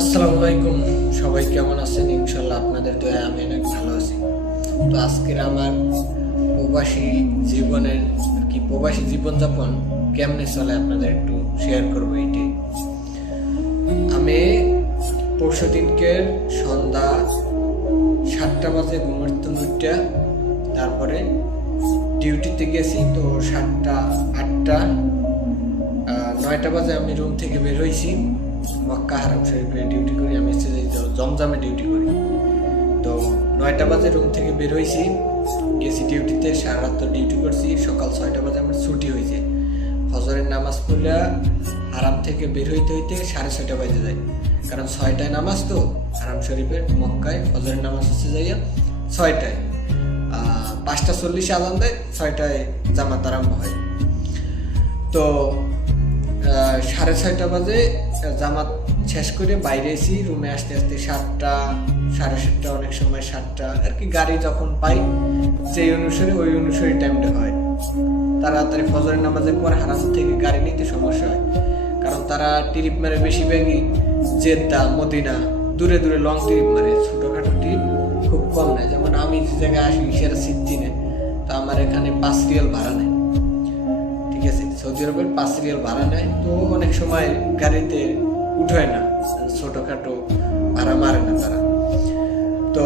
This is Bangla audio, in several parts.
আসসালামু আলাইকুম, সবাই কেমন আছেন? ইনশাল্লাহ আপনাদের দয়ায় আমি অনেক ভালো আছি। তো আজকের আমার প্রবাসী জীবনের প্রবাসী জীবনযাপন কেমনে চলে আপনাদের একটু শেয়ার করবো। এইটাই আমি পরশু দিনকে সন্ধ্যা 7টা বাজে ঘুমের উঠটা তারপরে ডিউটিতে গেছি। তো 7টা 8টা 9টা বাজে আমি রুম থেকে বের হয়েছি। মক্কা হারাম শরীফে ডিউটি করি, আমি জমজমে ডিউটি করি। তো 9টা বাজে রুম থেকে বের হয়েছি, গেছি ডিউটিতে। সারা রাত তো ডিউটি করছি। সকাল 6টা বাজে আমার ছুটি হয়েছে। ফজরের নামাজ পড়লে হারাম থেকে বের হইতে 6:30 বাজে যায়, কারণ 6টায় নামাজ। তো হারাম শরীফের মক্কায় ফজরের নামাজ হচ্ছে যাইয়া 6টায়, 5:40 আজান দেয়, 6টায় জামাত আরম্ভ হয়। তো 6:30 বাজে জামাত শেষ করে বাইরে এসি। রুমে আসতে আসতে 7টা 7:30, অনেক সময় 7টা আর কি। গাড়ি যখন পাই যে অনুসারে ওই অনুসারে টাইমটা হয়। তাড়াতাড়ি ফজরের নামাজের পর হারাম থেকে গাড়ি নিতে সমস্যা হয়, কারণ তারা ট্রিপ মারে বেশিরভাগই জেদ্দা মদিনা, দূরে দূরে লং ট্রিপ মারে। ছোটোখাটো ট্রিপ খুব কম নেয়। যেমন আমি যে জায়গায় আসি সেটা সিদ্দিনে, তো আমার এখানে 5 রিয়াল ভাড়া নেয়। ঠিক আছে, সৌদি আরবের 5 রিয়াল ভাড়া নেয়। তো অনেক সময় গাড়িতে উঠোয় না, ছোটোখাটো ভাড়া মারে না তারা। তো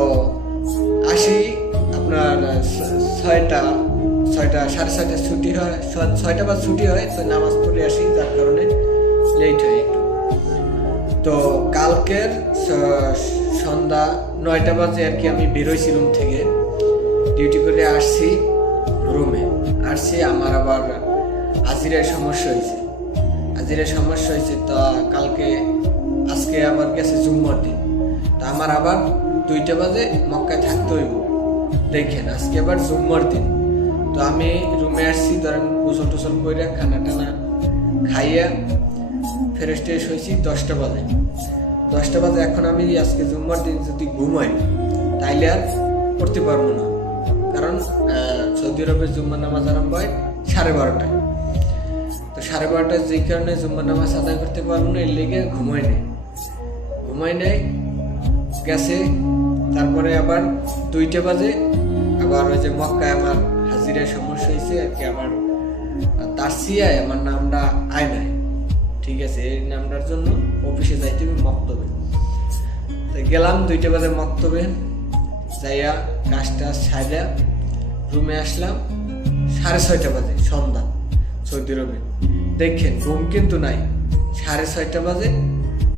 আসি আপনার 6টা 6:30 ছুটি হয়, 6টা বাজে ছুটি হয়। তো নামাজ পড়ে আসি, যার কারণে লেট হয় একটু। তো কালকের সন্ধ্যা 9টা বাজে আর কি আমি বেরোইছি রুম থেকে, ডিউটি করে আসছি রুমে। আমার আবার হাজিরায় সমস্যা হয়েছে। তো আজকে আবার গেছে জুম্মার দিন। তো আমার আবার 2টা বাজে মক্কায় থাকতে হইব। দেখেন, আজকে আবার জুম্মার দিন। তো আমি রুমে আসছি, ধরেন গোসল টোসল করে খানা টানা খাইয়া ফ্রেশ ট্রেশ হয়েছি 10টা বাজে। এখন আমি আজকে জুম্মার দিন যদি ঘুমাই তাইলে আর করতে পারবো না, কারণ সৌদি আরবের জুম্মার নামাজ আরম্ভ হয় 12:30টায়। তো 12:30টায় যেই কারণে জুম্মার নামাজ আদায় করতে পারবো না, এর লেগে ঘুমাই নেই গেছে। তারপরে আবার 2টা বাজে আবার ওই যে মক্কায় আমার হাজিরায় সমস্যা হয়েছে আর কি। আমার তারসিয়ায় আমার নামটা আয় নাই। ঠিক আছে, এই নামটার জন্য অফিসে যাইতে হবে মক্তবে। তো গেলাম 2টা বাজে মক্তবে, যাইয়া কাজটা ছাইলা রুমে আসলাম 6:30 বাজে সন্ধ্যা। সৌদি আরবে দেখেন ঘুম কিন্তু নাই। 6:30 বাজে